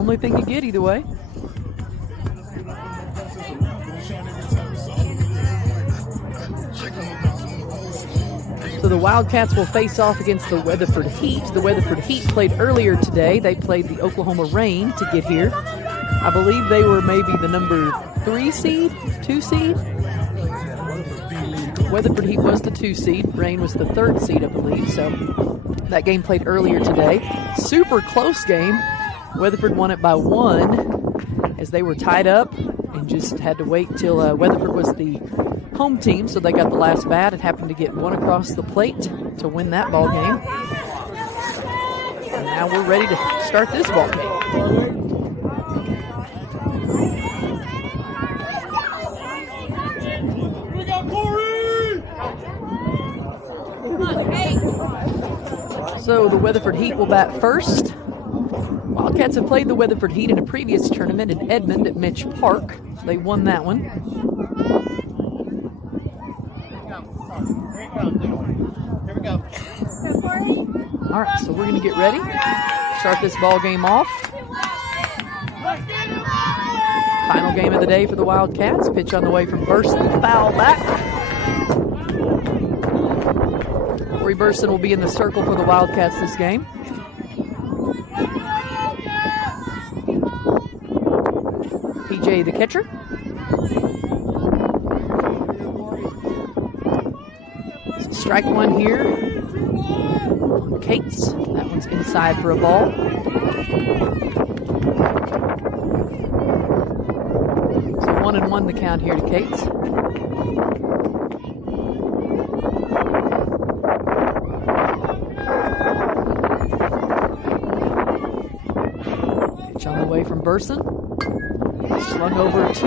Only thing you get either way. So the Wildcats will face off against the Weatherford Heat. The Weatherford Heat played earlier today. They played the Oklahoma Rain to get here. I believe they were maybe the number 3 seed, 2 seed. Weatherford Heat was the 2 seed. Rain was the 3rd seed, I believe. So that game played earlier today. Super close game. Weatherford won it by 1 as they were tied up and just had to wait till Weatherford was the home team, so they got the last bat and happened to get one across the plate to win that ball game. And now we're ready to start this ball game. So the Weatherford Heat will bat first. Wildcats have played the Weatherford Heat in a previous tournament in Edmond at Mitch Park. They won that one. Here we go. All right, so we're going to get ready. Start this ball game off. Final game of the day for the Wildcats. Pitch on the way from Burson, foul back. Corey Burson will be in the circle for the Wildcats this game. PJ the catcher. So strike one here. Cates. That one's inside for a ball. So 1-1 the count here to Cates. Pitch on the way from Burson. Slung over to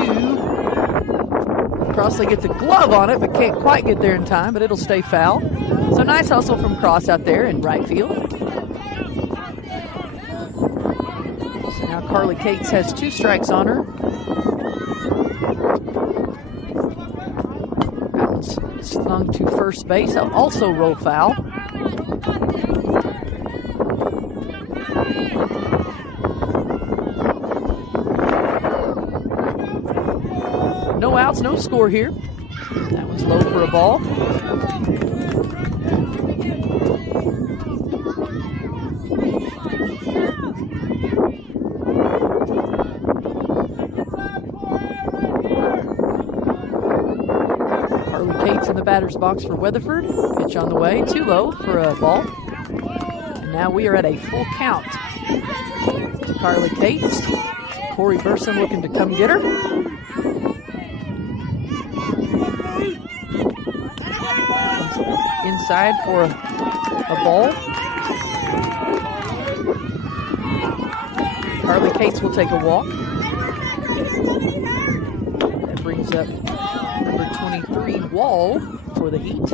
Crossley, gets a glove on it, but can't quite get there in time, but it'll stay foul. So nice hustle from Cross out there in right field. So now Carly Cates has 2 strikes on her. That one's slung to first base. That'll also roll foul. No outs, no score here. That one's low for a ball. Carly Cates in the batter's box for Weatherford. Pitch on the way, too low for a ball. And now we are at a full count to Carly Cates. Corey Burson looking to come get her. Inside for a ball. Carly Cates will take a walk. That brings up number 23, Wall, for the Heat.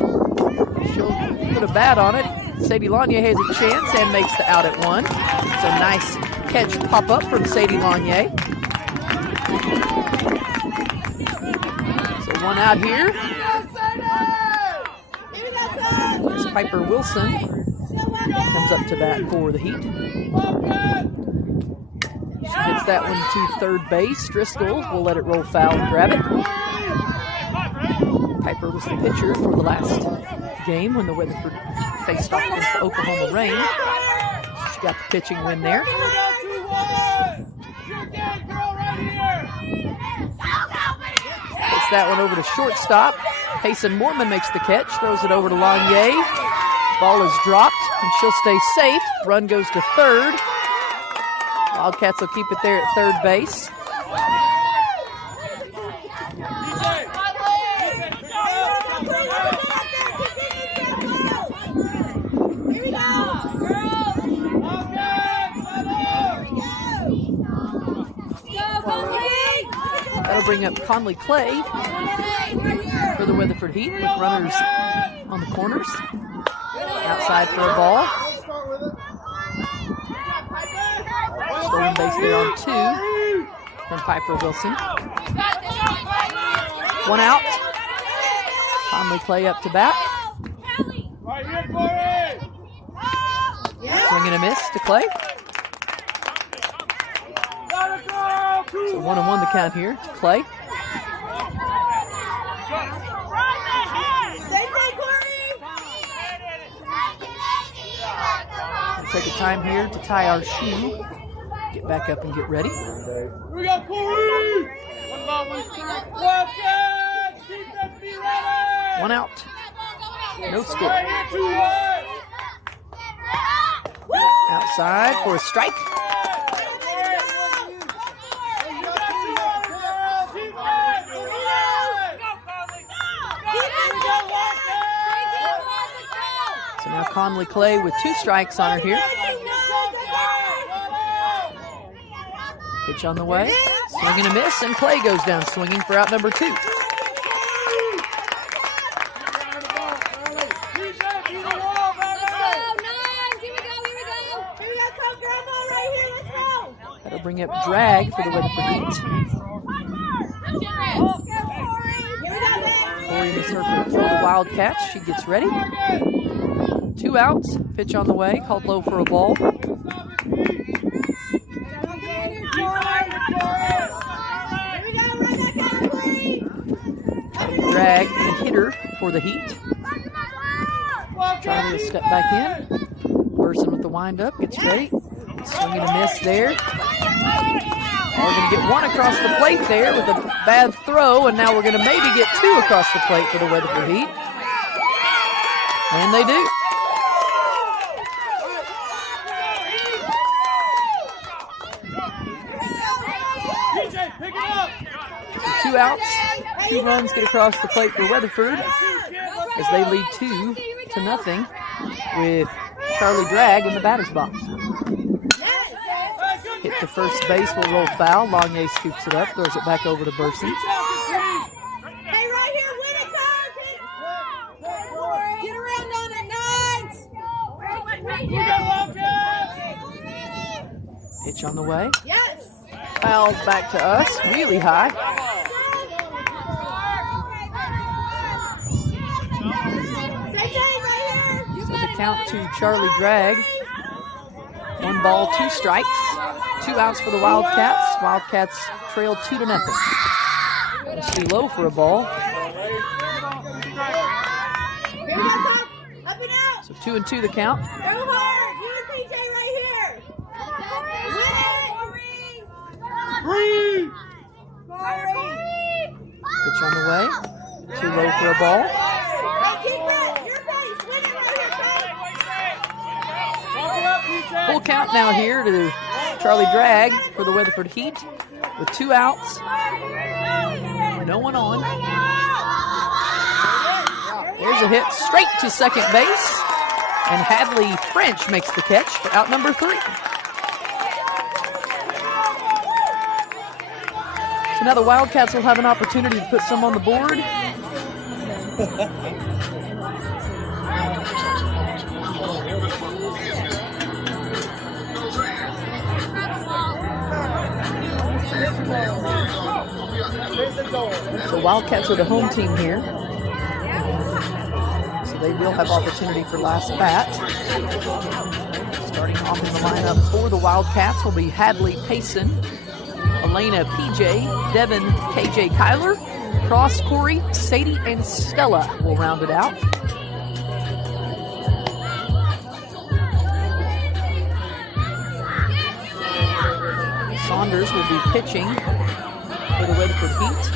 She'll put a bat on it. Sadie Lanier has a chance and makes the out at 1. It's a nice catch pop-up from Sadie Lanier. So 1 out here. Piper Wilson comes up to bat for the Heat. She hits that one to third base. Driscoll will let it roll foul and grab it. Piper was the pitcher for the last game when the Weatherford faced off against the Oklahoma Rain. She got the pitching win there. Gets that one over to shortstop. Payson Mormon makes the catch, throws it over to Lanier. Ball is dropped, and she'll stay safe. Run goes to third. Wildcats will keep it there at third base. That'll bring up Conley Clay for the Weatherford Heat with runners on the corners. Outside for a ball. Stolen base there on 2 from Piper Wilson. 1 out. Conley Clay up to bat. Swing and a miss to Clay. So 1-1 the count here to Clay. We'll take a time here to tie our shoe. Get back up and get ready. Here we go, Corey! One ball, one strike. Wildcats! Defense, be ready! One out. No score. Right here, 2-1. Outside for a strike. So now Conley Clay with 2 strikes on her here. Pitch on the way. Swing and a miss, and Clay goes down swinging for out number 2. That'll bring up drag for the Weatherford Heat. Corey in the circle for the Wildcats. She gets ready. 2 outs. Pitch on the way. Called low for a ball. Drag and hitter for the Heat. Charlie will step back in. Burson with the windup. Gets ready. Swing and a miss there. We're going to get 1 across the plate there with a bad throw, and now we're going to maybe get 2 across the plate for the Weatherford Heat. And they do. So 2 outs, 2 runs get across the plate for Weatherford as they lead 2-0 with Charlie Drag in the batter's box. Hit to first base, will roll foul. Lanier scoops it up, throws it back over to Burson. Get around on it, Nines! Pitch on the way. Yes! Fouled back to us, really high. So the count to Charlie Drag. 1 ball, 2 strikes. 2 outs for the Wildcats. Wildcats trail 2-0. It's too low for a ball. So 2-2 the count. Go hard! You and PJ right here! Pitch on the way. Too low for a ball. Full count now here to Charlie Drag for the Weatherford Heat with 2 outs. No one on. There's a hit straight to second base. And Hadley French makes the catch for out number 3. So now the Wildcats will have an opportunity to put some on the board. So Wildcats are the home team here. So they will have opportunity for last bat. Starting off in the lineup for the Wildcats will be Hadley Payson, Elena PJ, Devin KJ Kyler, Cross Corey, Sadie, and Stella will round it out. Saunders will be pitching for the Weatherford Heat.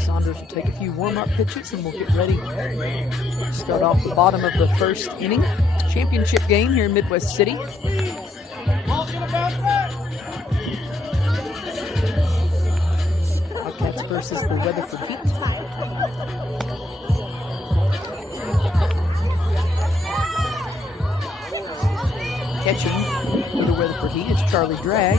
Saunders will take a few warm-up pitches and we'll get ready to start off the bottom of the first inning. Championship game here in Midwest City. Wildcats versus the Weatherford Heat. Catching for the Weatherford Heat is Charlie Drag.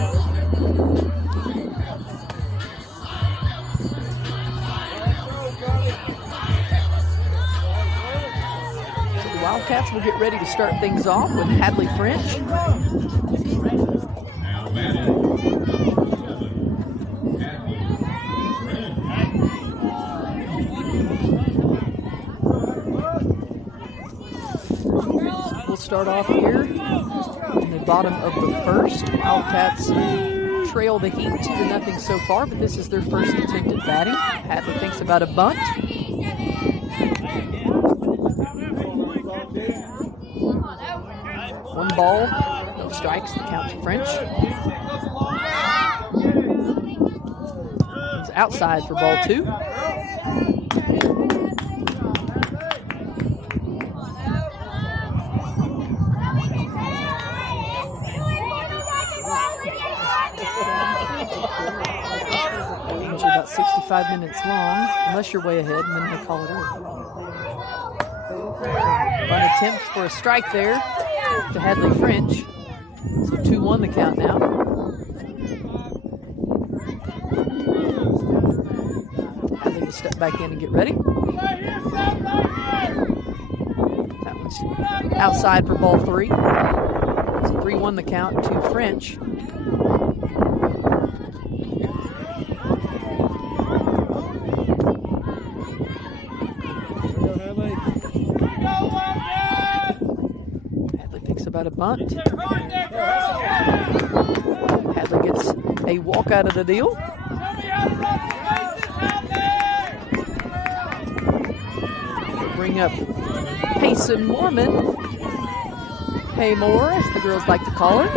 Wildcats will get ready to start things off with Hadley French. We'll start off here in the bottom of the first. Wildcats trail the Heat 2-0 so far, but this is their first attempt at batting. Hadley thinks about a bunt. One ball, no strikes, the count to French. It's outside for ball 2. Games are about 65 minutes long, unless you're way ahead, and then they call it over. Fun attempt for a strike there to Hadley French. So 2-1 the count now. Hadley will step back in and get ready. That one's outside for ball 3. So 3-1 the count to French. About a bunt. Hadley gets a walk out of the deal. Bring up Payson Mormon. Paymore, as the girls like to call her.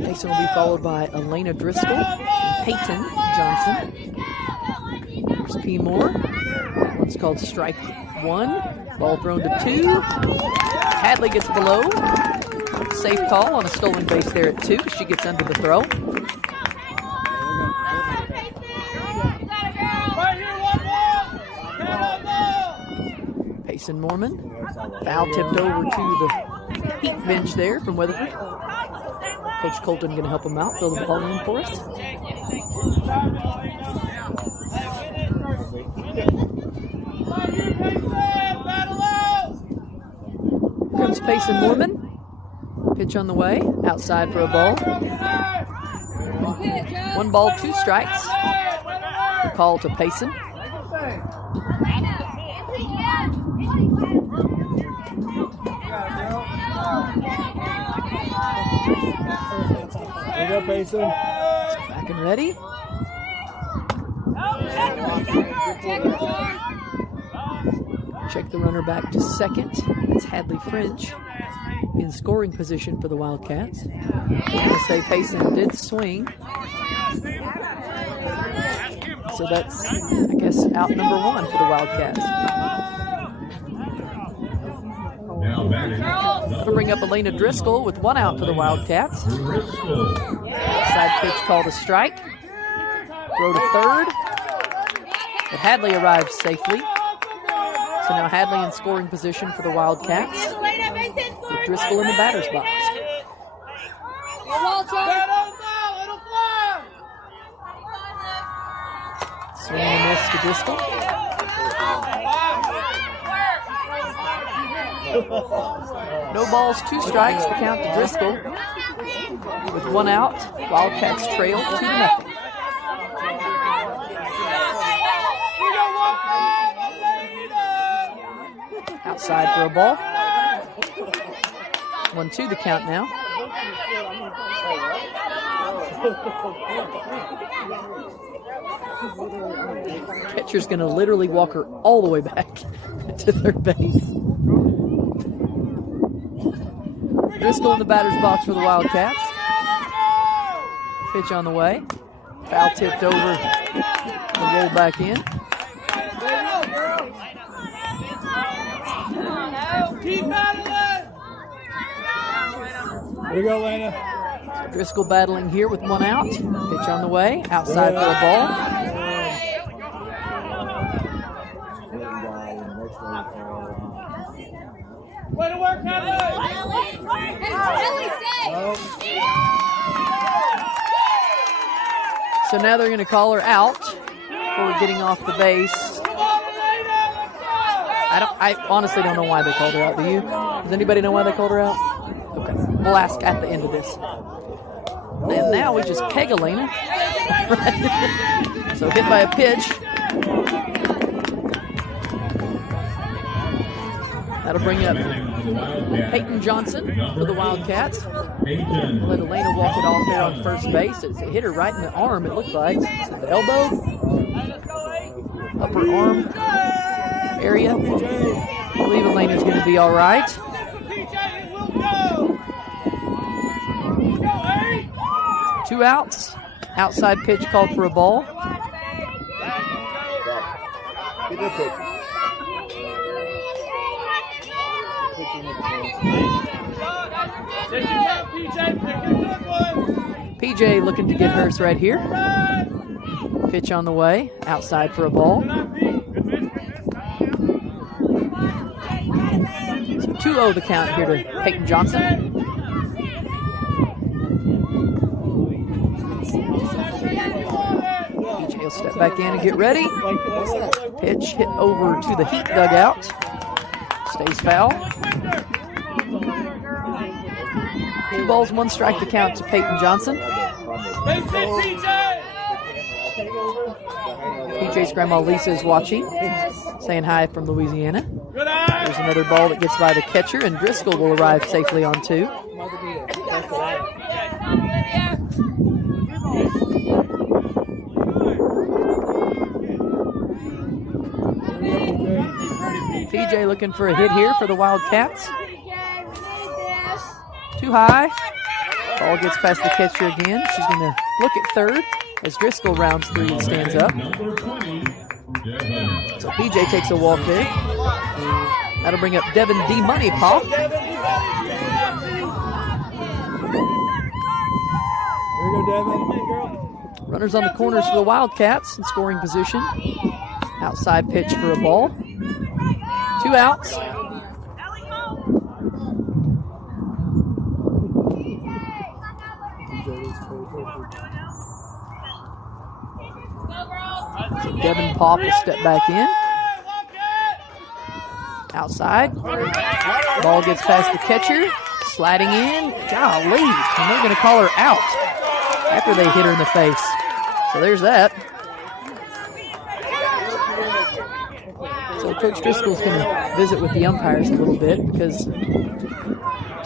Payson will be followed by Elena Driscoll and Peyton Johnson. There's P. Moore. That one's called strike 1. Ball thrown to 2. Hadley gets below. Safe call on a stolen base there at 2. She gets under the throw. Payson Mormon. Foul tipped over to the Heat bench there from Weatherford. Coach Colton going to help him out, fill the ball in for us. Comes Payson Mormon. Pitch on the way. Outside for a ball. 1 ball, 2 strikes. The call to Payson. There you go, Payson. Back and ready. Check the runner back to second. That's Hadley French in scoring position for the Wildcats. I'm going to say Payson did swing. So that's, I guess, out number 1 for the Wildcats. We'll bring up Elena Driscoll with 1 out for the Wildcats. Outside pitch called a strike. Throw to third. But Hadley arrives safely. So now Hadley in scoring position for the Wildcats. With Driscoll in the batter's box. Swing and miss to Driscoll. No balls, 2 strikes. The count to Driscoll. With 1 out, Wildcats trail 2-0. Outside for a ball. 1-2 the count now. Catcher's going to literally walk her all the way back to third base. Driscoll in the batter's box for the Wildcats. Pitch on the way. Foul tipped over and rolled back in. There you go, Lena. Driscoll battling here with 1 out. Pitch on the way. Outside for a ball. Way to work, Hadley! So now they're going to call her out for getting off the base I honestly don't know why they called her out. Do you? Does anybody know why they called her out? Okay, we'll ask at the end of this. And now we just peg Elena. So hit by a pitch. That'll bring up Peyton Johnson for the Wildcats. Let Elena walk it off there on first base. It hit her right in the arm, it looked like. So the elbow, upper arm area. I believe Elena's going to be all right. 2 outs. Outside pitch called for a ball. PJ looking to get hers right here. Pitch on the way. Outside for a ball. So 2-0 the count here to Peyton Johnson. PJ will step back in and get ready. Pitch hit over to the Heat dugout. Stays foul. 2 balls, 1 strike to count to Peyton Johnson. PJ's grandma Lisa is watching, saying hi from Louisiana. There's another ball that gets by the catcher, and Driscoll will arrive safely on 2. PJ looking for a hit here for the Wildcats. Too high. Ball gets past the catcher again. She's going to look at third as Driscoll rounds through and stands up. So PJ takes a walk there. That'll bring up Devin D. Money Pop. Here we go, Devin. Runners on the corners for the Wildcats in scoring position. Outside pitch for a ball. 2 outs. So Devin Pop will step back in. Outside. Ball gets past the catcher. Sliding in. Golly. And they're going to call her out after they hit her in the face. So there's that. So Coach Driscoll's going to visit with the umpires a little bit because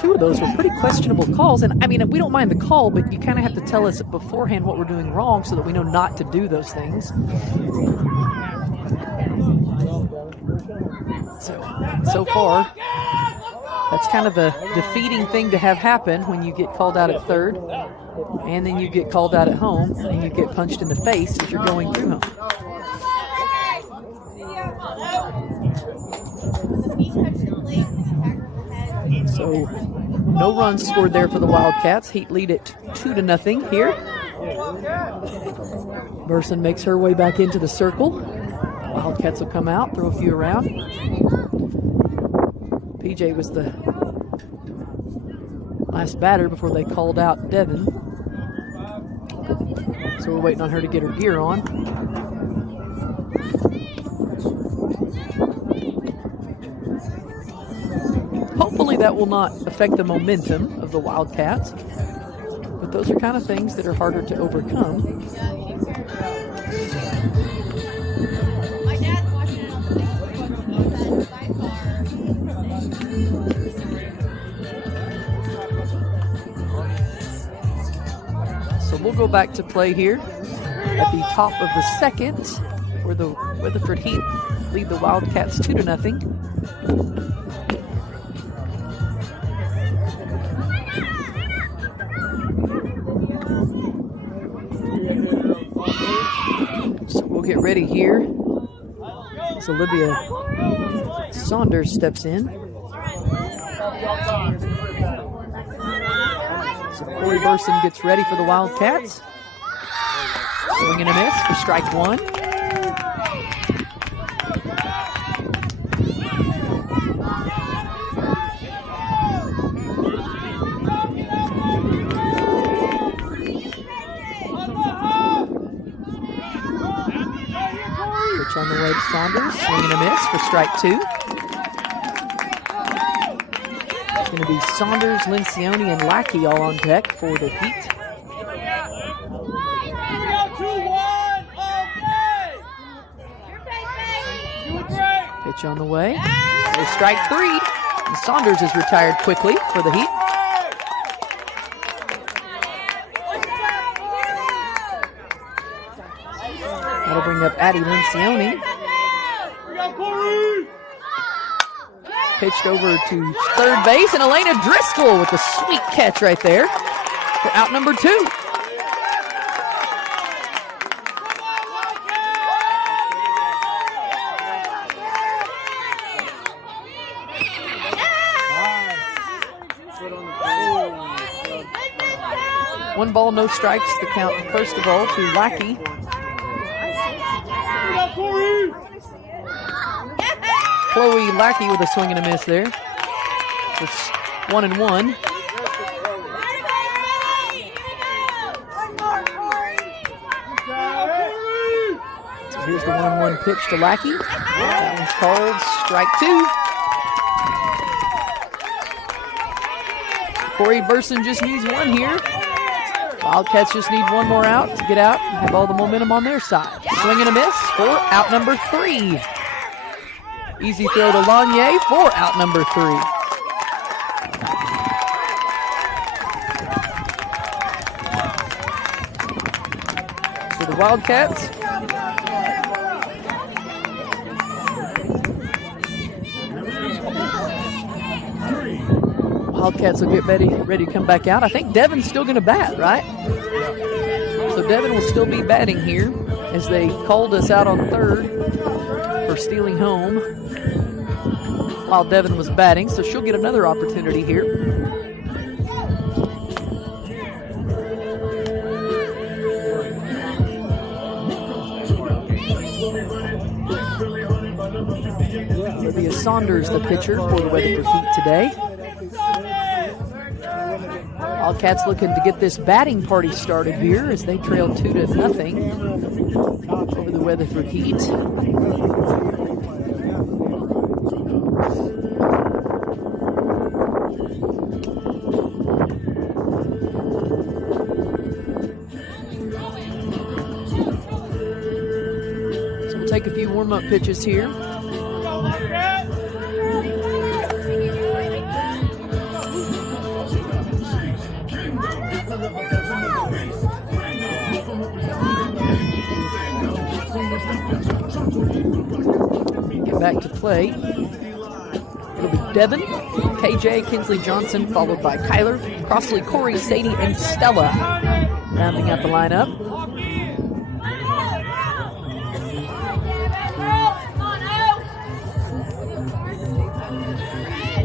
2 of those were pretty questionable calls. And, I mean, we don't mind the call, but you kind of have to tell us beforehand what we're doing wrong so that we know not to do those things. So far, that's kind of a defeating thing to have happen when you get called out at third, and then you get called out at home, and you get punched in the face as you're going through home. So, no runs scored there for the Wildcats. Heat lead it 2-0 here. Burson makes her way back into the circle. Wildcats will come out, throw a few around. PJ was the last batter before they called out Devin. So we're waiting on her to get her gear on. Hopefully that will not affect the momentum of the Wildcats, but those are kind of things that are harder to overcome. So we'll go back to play here at the top of the second, where the Weatherford Heat lead the Wildcats 2-0. So we'll get ready here as Olivia Saunders steps in. So Corey Burson gets ready for the Wildcats. Swing and a miss for strike 1. Pitch on the way to Saunders. Swing and a miss for strike 2. It's going to be Saunders, Lencioni, and Lackey all on deck for the Heat. Pitch on the way. There's strike 3. And Saunders is retired quickly for the Heat. That'll bring up Addie Lencioni. Pitched over to third base, and Elena Driscoll with a sweet catch right there for out number 2. One ball, no strikes. The count, first of all, to Lackey. Chloe Lackey with a swing and a miss there. It's 1-1. So here's the 1-1 pitch to Lackey. That one's called strike 2. Corey Burson just needs one here. Wildcats just need one more out to get out and have all the momentum on their side. Swing and a miss for out number 3. Easy throw to Lanier for out number 3. For the Wildcats. Wildcats will get ready to come back out. I think Devin's still going to bat, right? So Devin will still be batting here as they called us out on third for stealing home while Devin was batting. So she'll get another opportunity here. Olivia Saunders, the pitcher for the Weatherford Heat today. Wildcats looking to get this batting party started here as they trail 2-0 over the Weatherford Heat. So we'll take a few warm-up pitches here. Get back to play. It'll be Devin, KJ, Kinsley Johnson, followed by Kyler, Crossley, Corey, Sadie, and Stella rounding out the lineup.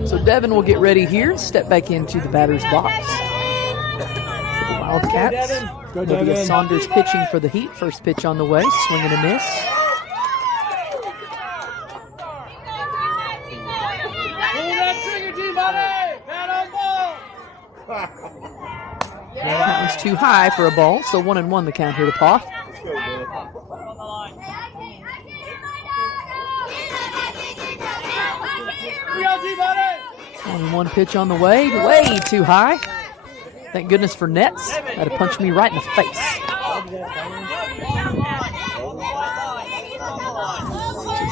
So Devin will get ready here, step back into the batter's box. For the Wildcats, Olivia Saunders pitching for the Heat. First pitch on the way, swing and a miss. That one's too high for a ball, so 1-1 the count here to Poff. 1-1 pitch on the way, way too high. Thank goodness for nets. That'd punch me right in the face.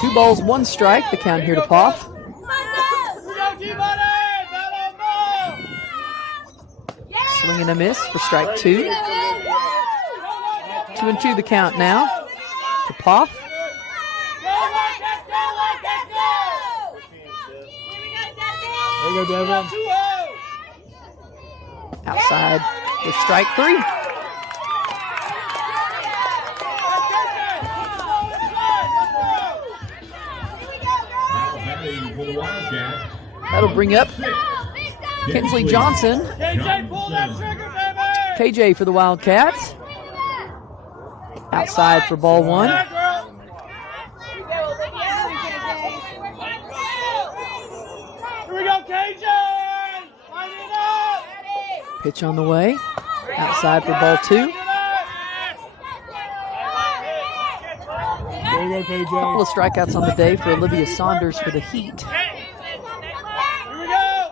So 2 balls, 1 strike, the count here to Poff. Swing and a miss for strike 2. 2-2 the count now to Poff. There you go, Devin. Outside with strike 3. That'll bring up Kinsley Johnson. KJ for the Wildcats. Outside for ball 1. Here we go, KJ! Line it up! Pitch on the way. Outside for ball 2. There you go, KJ. Couple of strikeouts on the day for Olivia Saunders for the Heat. Here we go!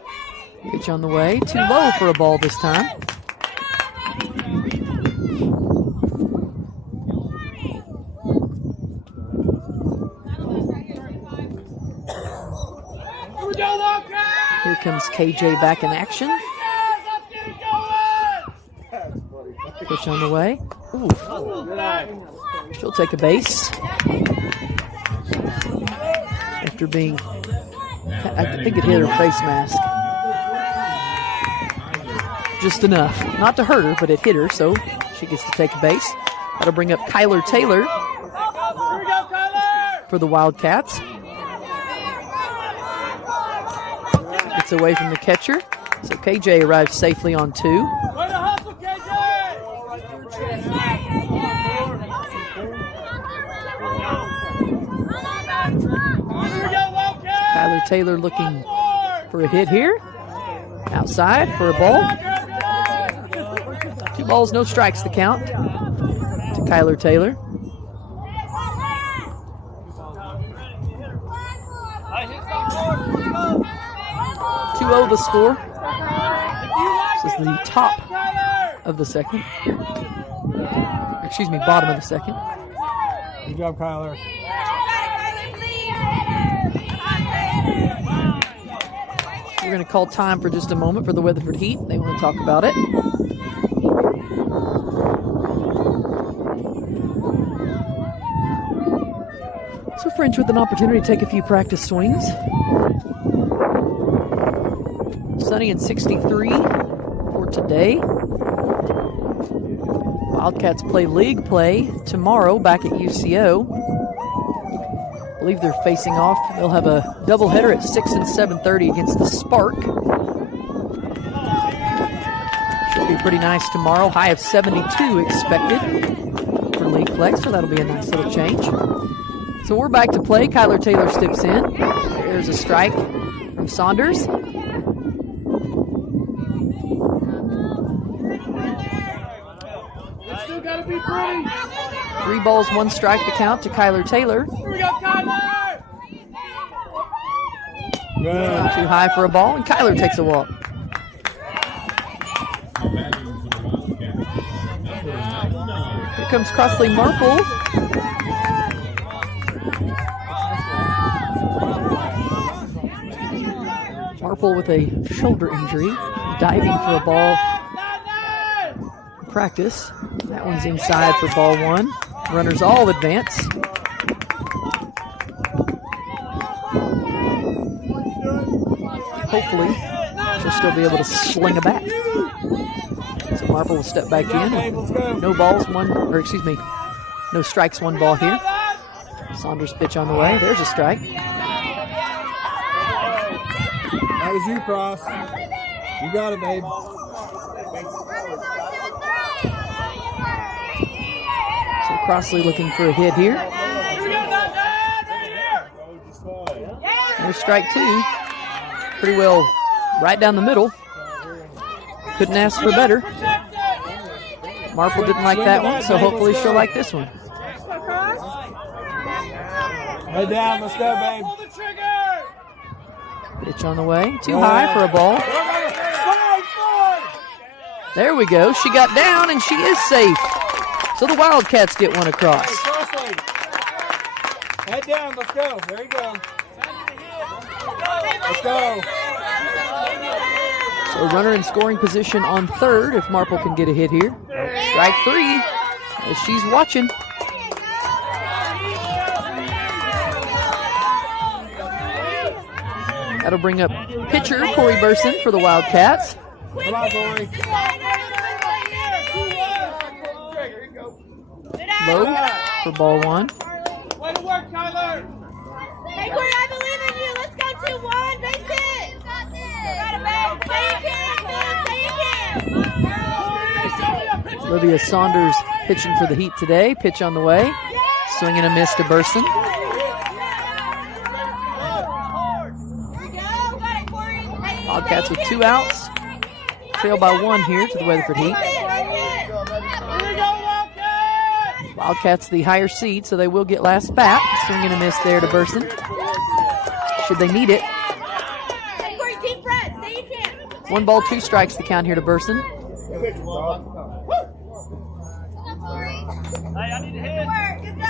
Pitch on the way. Too low for a ball this time. Here comes KJ back in action. Pitch on the way. Ooh. She'll take a base. After being, I think it hit her face mask. Just enough. Not to hurt her, but it hit her, so she gets to take a base. That'll bring up Kyler Taylor for the Wildcats. Gets away from the catcher. So KJ arrives safely on 2. Kyler Taylor looking for a hit here. Outside for a ball. 2 balls, no strikes to count to Kyler Taylor. 2-0 the score. This is the top of the second. Excuse me, bottom of the second. Good job, Kyler. We're going to call time for just a moment for the Weatherford Heat. They want to talk about it. So French with an opportunity to take a few practice swings. Sunny and 63 for today. Wildcats play league play tomorrow back at UCO. I believe they're facing off. They'll have a doubleheader at 6 and 7:30 against the Spark. Should be pretty nice tomorrow. High of 72 expected for league play, so that'll be a nice little change. So we're back to play. Kyler Taylor steps in. There's a strike from Saunders. It's still gotta be pretty. 3 balls, 1 strike to count to Kyler Taylor. Here we go, Kyler! Good. Too high for a ball, and Kyler takes a walk. Here comes Crossley Marple. Marple with a shoulder injury, diving for a ball in practice. That one's inside for ball 1. Runners all advance. Hopefully, she'll still be able to sling a bat. So Marple will step back in. No balls, no strikes, 1 ball here. Saunders pitch on the way. There's a strike. That was you, Cross. You got it, babe. So Crossley looking for a hit here. There's strike 2. Pretty well right down the middle. Couldn't ask for better. Marple didn't like that one, so hopefully she'll like this one. Head down, let's go, babe. Pitch on the way. Too high for a ball. There we go. She got down, and she is safe. So the Wildcats get one across. Head down, let's go. There you go. Let's go. So runner in scoring position on 3rd if Marple can get a hit here. Strike 3 as she's watching. That'll bring up pitcher Corey Burson for the Wildcats. Come on, Corey. Low for ball 1. Way to work, Kyler. Hey, Corey, I believe in you. Let's go 2-1. Base hit. Got it, babe. Say you can. Say you can. Olivia Saunders pitching for the Heat today. Pitch on the way. Swing and a miss to Burson. Wildcats with 2 outs. Trail by 1 here to the Weatherford Heat. Wildcats the higher seed, so they will get last bat. Swing and a miss there to Burson. Should they need it. 1 ball, 2 strikes the count here to Burson. Let's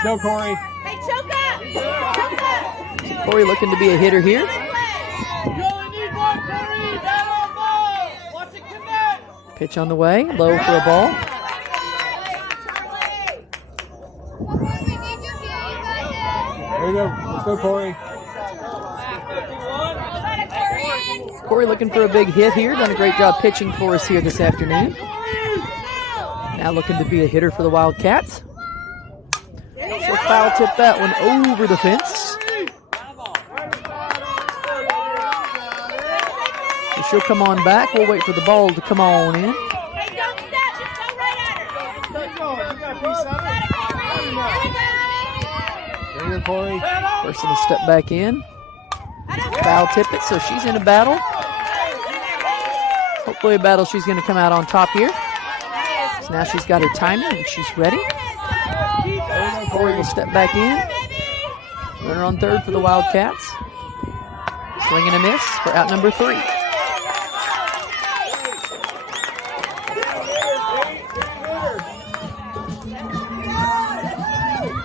go, Corey. Hey, choke up! Choke up! Corey looking to be a hitter here. You only need 1, Corey. Down on ball. Watch it connect. Pitch on the way, low for a ball. There you go. Let's go, Corey. Corey looking for a big hit here. Done a great job pitching for us here this afternoon. Now looking to be a hitter for the Wildcats. So foul tip that one over the fence. So she'll come on back. We'll wait for the ball to come on in. Hey, don't step. Just go right at her. There you go, Corey. Person will step back in. Foul tip it, so she's in a battle. Hopefully a battle she's going to come out on top here. So now she's got her timing and she's ready. Corey will step back in. Runner on third for the Wildcats. Swing and a miss for out number 3.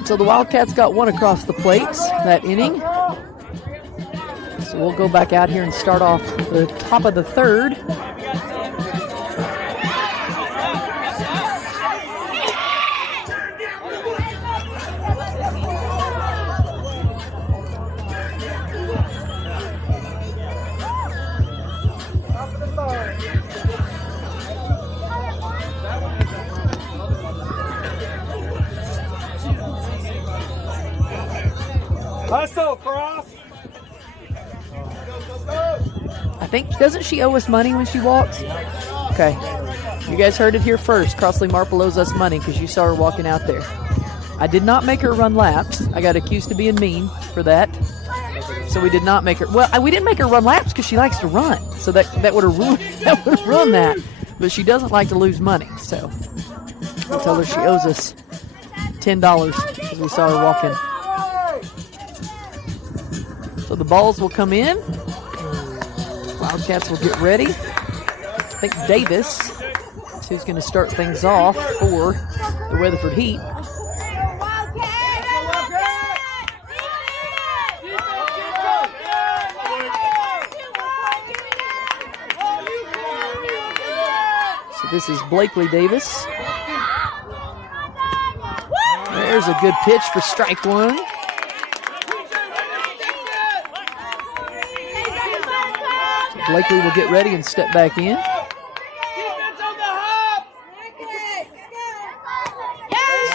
So the Wildcats got 1 across the plate that inning. So we'll go back out here and start off the top of the 3rd. Hustle, Cross. I think, doesn't she owe us money when she walks? Okay. You guys heard it here first. Crossley Marple owes us money because you saw her walking out there. I did not make her run laps. I got accused of being mean for that. So we did not make her. Well, we didn't make her run laps because she likes to run. So that would have ruined that. But she doesn't like to lose money. So I told her she owes us $10 because we saw her walking. So the balls will come in. Wildcats will get ready. I think Davis is who's going to start things off for the Weatherford Heat. So this is Blakely Davis. There's a good pitch for strike 1. Blakely will get ready and step back in.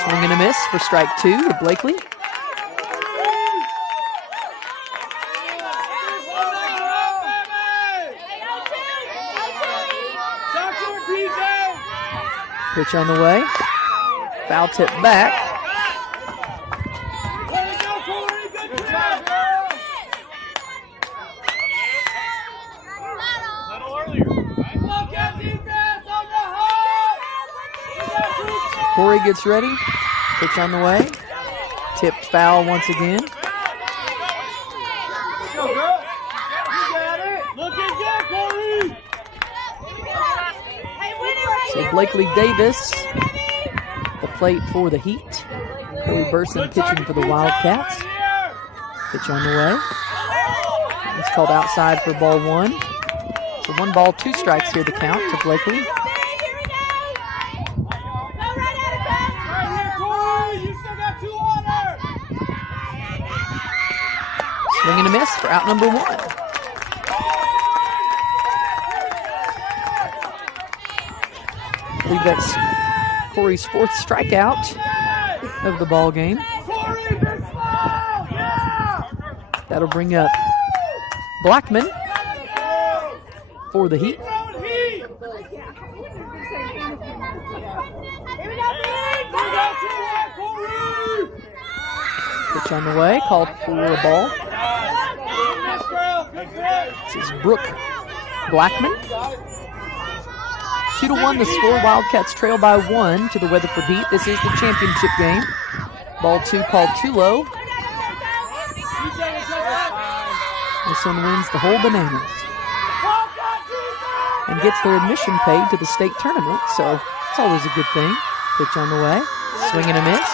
Swing and a miss for strike 2 to Blakely. Pitch on the way. Foul tip back. Corey gets ready. Pitch on the way. Tipped foul once again. Go, girl. You got it. Looking good, Corey. So Blakely Davis, the plate for the Heat. Corey Burson pitching for the Wildcats. Pitch on the way. It's called outside for ball 1. So 1 ball, 2 strikes here to count to Blakely. Swing and a miss for out number 1. I believe that's Corey's 4th strikeout of the ball game. That'll bring up Blackman for the Heat. Pitch on the way, called for a ball. This is Brooke Blackman. 2-1 the score. Wildcats trail by 1 to the Weatherford Heat. This is the championship game. Ball 2 called too low. This one wins the whole bananas. and gets their admission paid to the state tournament, so it's always a good thing. Pitch on the way, swing and a miss.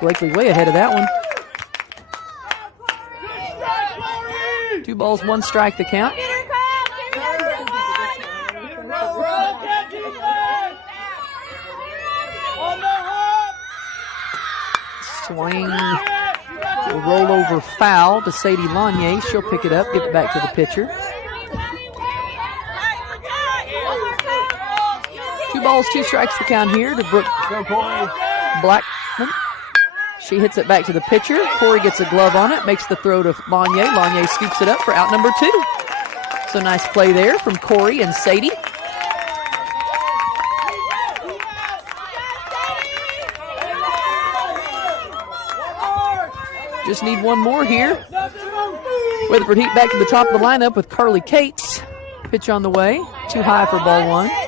Blakely way ahead of that one. 2 balls, 1 strike the count. Swing, a rollover foul to Sadie Lanier. She'll pick it up, give it back to the pitcher. 2 balls, 2 strikes the count here to Brooke Blackman. She hits it back to the pitcher. Corey gets a glove on it, makes the throw to Lanier. Lanier scoops it up for out number 2. So nice play there from Corey and Sadie. Just need one more here. Weatherford Heat back to the top of the lineup with Carly Cates. Pitch on the way. Too high for ball 1. Hey,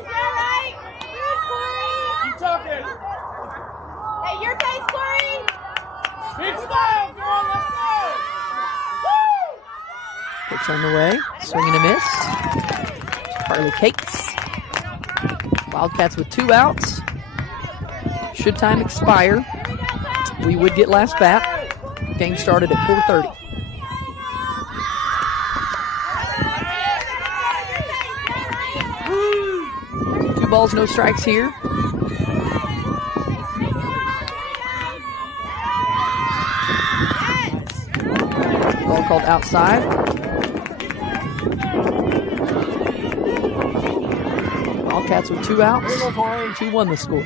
your case, Corey. Big style, girl. Let's go. Woo! Pitch on the way. Swing and a miss. Carly Cates. Wildcats with 2 outs. Should time expire, we would get last bat. Game started at 4:30. Two balls, no strikes here. Ball called outside. Wildcats with 2 outs. 2-1 the score.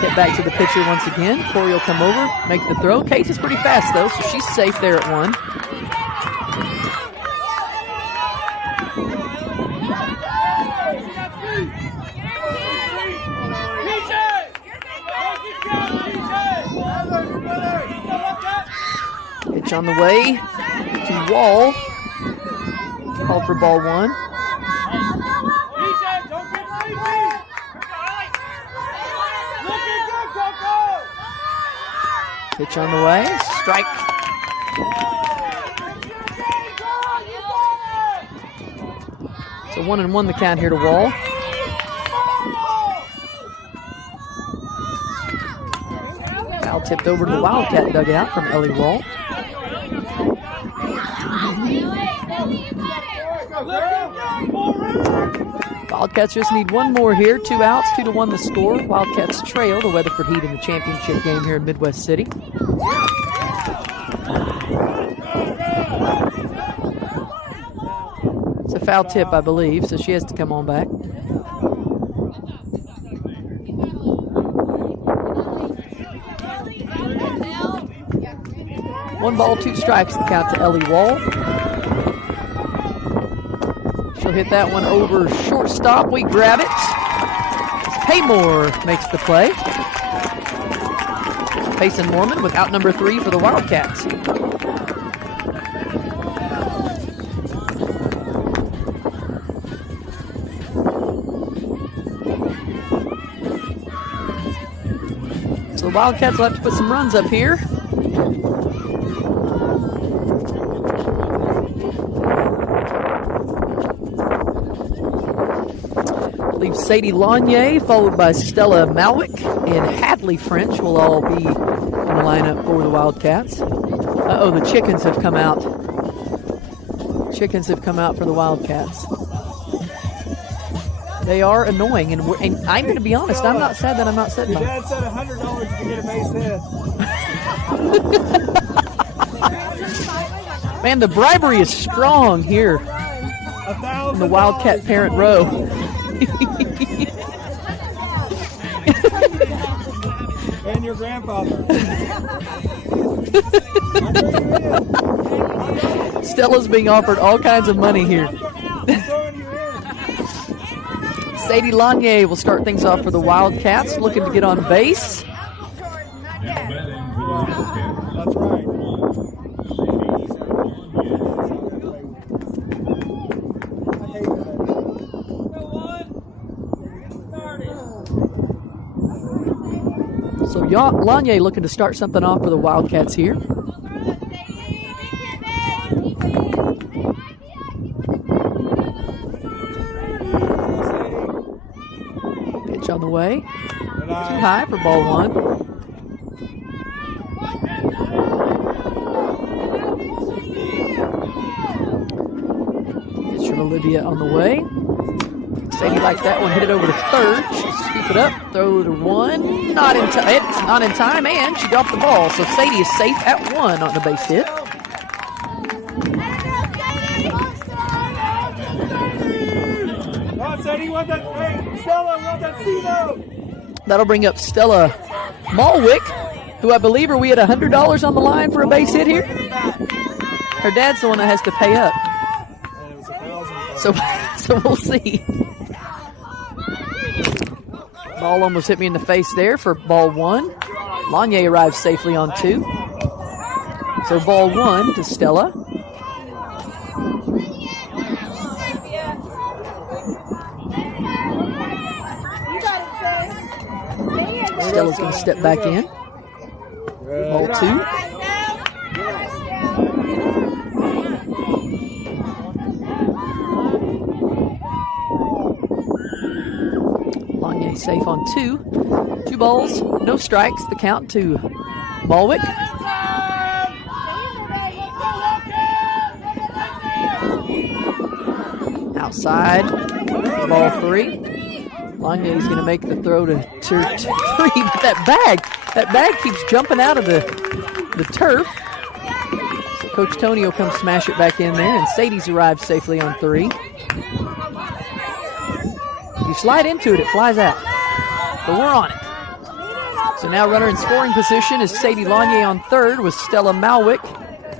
Hit back to the pitcher once again. Corey will come over, make the throw. Cates is pretty fast though, so she's safe there at 1. Pitch on the way to Wall. Called for ball 1. Pitch on the way, strike. So 1-1 the count here to Wall. Foul tipped over to the Wildcat dugout from Ellie Wall. Wildcats just need one more here. 2 outs, 2-1 the score. Wildcats trail the Weatherford Heat in the championship game here in Midwest City. It's a foul tip, I believe, so she has to come on back. One ball, 2 strikes to count to Ellie Wall. She'll hit that one over shortstop. We grab it. Paymore makes the play. Payson Mormon with out number 3 for the Wildcats. So the Wildcats will have to put some runs up here. Sadie Lanier, followed by Stella Malwick, and Hadley French will all be in the lineup for the Wildcats. Uh-oh, the chickens have come out. Chickens have come out for the Wildcats. They are annoying, and I'm going to be honest, I'm not sad that I'm not sitting Your by. dad said $100 to get a base hit. Man, the bribery is strong here in the Wildcat parent row. And your grandfather. Stella's being offered all kinds of money here. Sadie Lanier will start things off for the Wildcats, looking to get on base. That's right. So Lanier looking to start something off for the Wildcats here. Pitch on the way. Good Too eye. high for ball one. Pitch from Olivia on the way. Sadie liked that one. Hit it over to third. She'll scoop it up. Throw to one. Not in time. It's not in time, and she dropped the ball. So Sadie is safe at one on the base hit. Come on, Sadie, want that? Hey, Stella, want that C-note? That'll bring up Stella Malwick, who I believe we had $100 on the line for a base hit here. Her dad's the one that has to pay up. And it was 1,000. So we'll see. Ball almost hit me in the face there for ball one. Lanier arrives safely on two. So ball one to Stella. Stella's going to step back in. Ball two. Lanier safe on two. 2 balls, no strikes. The count to Malwick. Outside, ball 3. Lanier's going to make the throw to 3, but that bag keeps jumping out of the turf. So Coach Tony will come smash it back in there, and Sadie's arrived safely on 3. If you slide into it, it flies out. But we're on it. So now runner in scoring position is Sadie Lanier on third with Stella Malwick.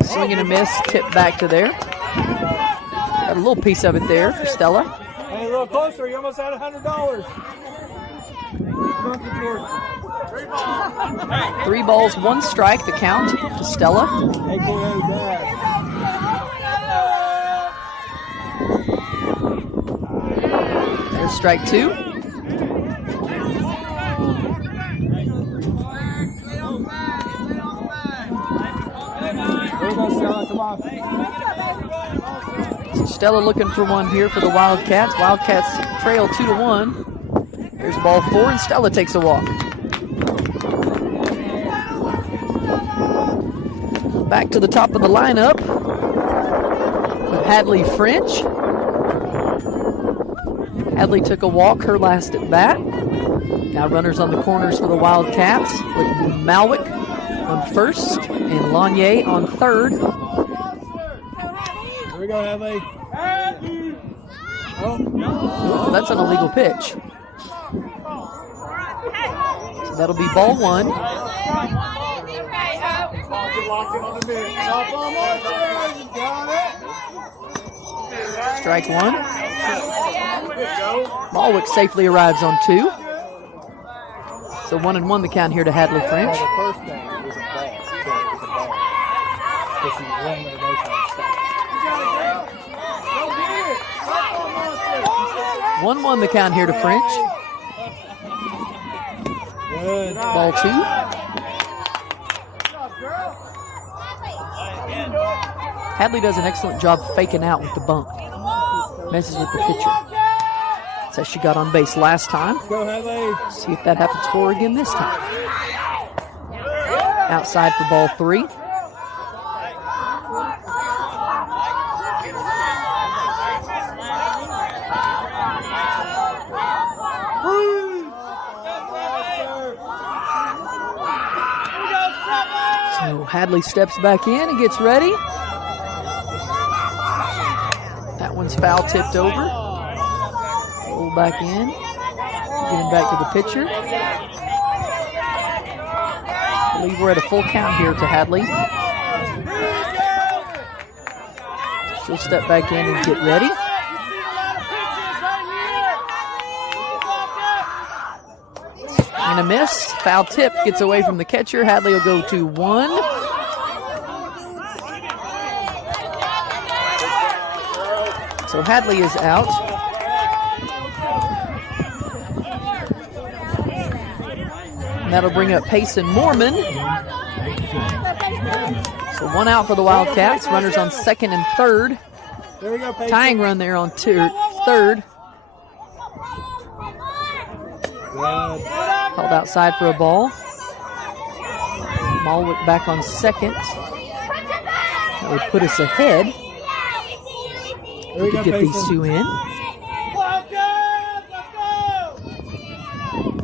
Swing and a miss, tip back to there. Got a little piece of it there for Stella. Hey, a little closer. You almost had $100. 3 balls, 1 strike, the count to Stella. AKA Dad. There's strike 2. There you go, Stella. Come on. So Stella looking for one here for the Wildcats. Wildcats trail 2-1. There's ball 4, and Stella takes a walk. Back to the top of the lineup with Hadley French. Hadley took a walk her last at bat. Now runners on the corners for the Wildcats with Malwick on first and Lanier on third. Here we go, Hadley. Oh, Ooh, that's an illegal pitch. So that'll be ball 1. Strike 1. Malwick safely arrives on 2. So 1-1 the count here to Hadley French. the first thing was a ball. So it was a ball. Because he ran the motion and stopped. 1-1 the count here to French. Good. Ball 2. Hadley does an excellent job faking out with the bump. Messes with the pitcher. That's how she got on base last time. Go, Hadley. See if that happens for her again this time. Outside for ball 3. So Hadley steps back in and gets ready. That one's foul tipped over. Roll back in. Getting back to the pitcher. I believe we're at a full count here to Hadley. She'll step back in and get ready. And a miss. Foul tip gets away from the catcher. Hadley will go to 1. So Hadley is out. And that'll bring up Payson Moorman. So 1 out for the Wildcats. Runners on second and third. There we go, Payson. Tying run there on third. Called outside for a ball. Malwick back on second. That would put us ahead. We could get these two in.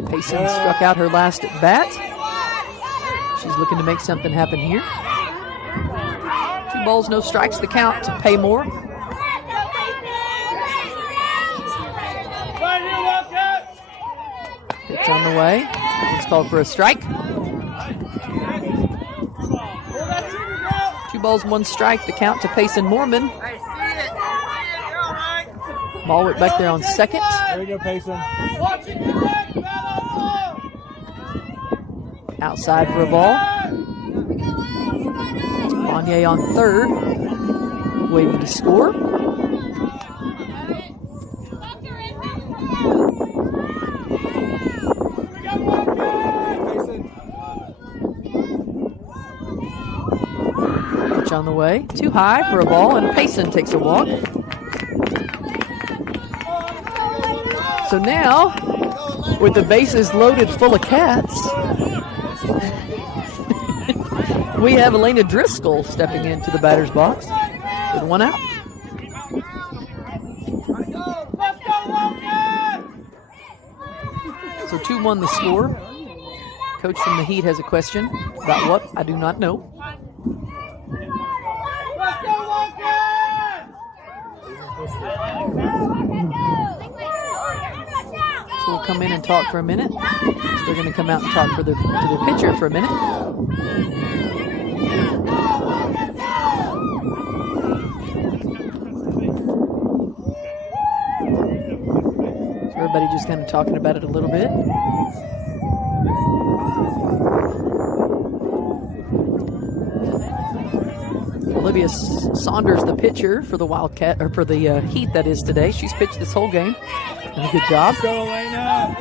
Payson struck out her last at bat. She's looking to make something happen here. 2 balls, no strikes, the count to Paymore. Pitch on the way. It's called for a strike. 2 balls, 1 strike, the count to Payson Mormon. Malwick back there on second. There you go, Payson. Outside for a ball. Bonnier on third. Waiting to score. Pitch on the way. Too high for a ball, and Payson takes a walk. So now, with the bases loaded full of cats, we have Elena Driscoll stepping into the batter's box with 1 out. So 2-1 the score. Coach from the Heat has a question about what? I do not know. So we'll come in and talk for a minute. So they're going to come out and talk to their pitcher for a minute. So everybody just kind of talking about it a little bit. Olivia Saunders, the pitcher for the Wildcat, or for the Heat that is today. She's pitched this whole game. And a good job. Go, Elena.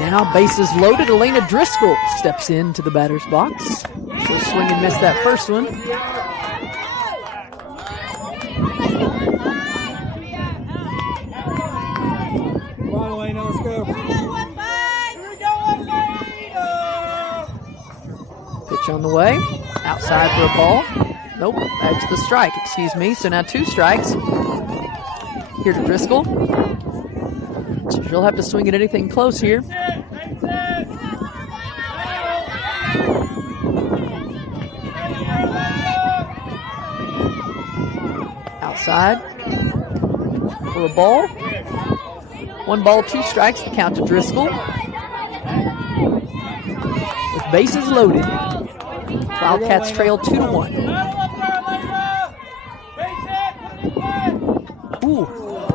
Now bases loaded. Elena Driscoll steps into the batter's box. She'll swing and miss that first one. Come on, Elena, let's go. Pitch on the way. Outside for a ball. Nope, that's the strike, excuse me. So now 2 strikes. Here to Driscoll. So she'll have to swing at anything close here. Outside for a ball. 1 ball, 2 strikes, the count to Driscoll. With bases loaded. Wildcats trail 2-1. Ooh,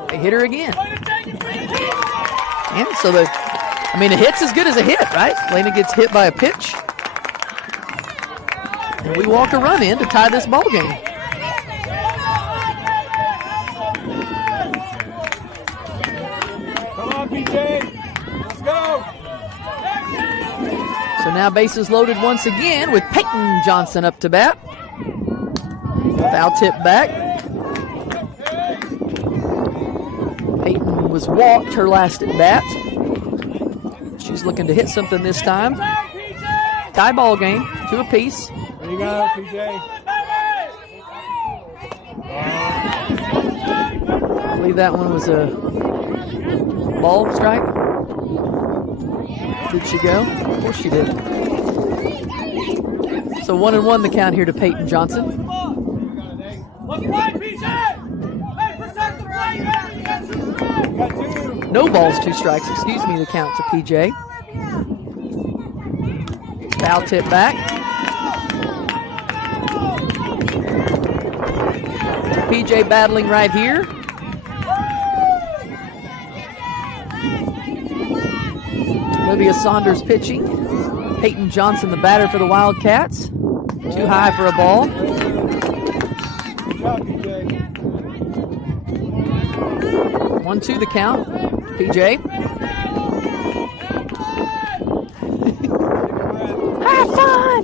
they hit her again. And so a hit's as good as a hit, right? Elena gets hit by a pitch. And we walk a run in to tie this ball game. Come on, PJ. Let's go. So now bases loaded once again with Peyton Johnson up to bat. Foul tip back. Peyton was walked her last at bat. She's looking to hit something this time. Tie ball game, 2 apiece. There you go, PJ. I believe that one was a ball strike. Did she go? Of course she did. So 1-1 the count here to Peyton Johnson. No balls, 2 strikes. Excuse me, the count to PJ. Foul tip back. PJ battling right here. Olivia Saunders pitching. Peyton Johnson, the batter for the Wildcats. Too high for a ball. Good job, PJ. 1-2 the count. PJ. Have fun!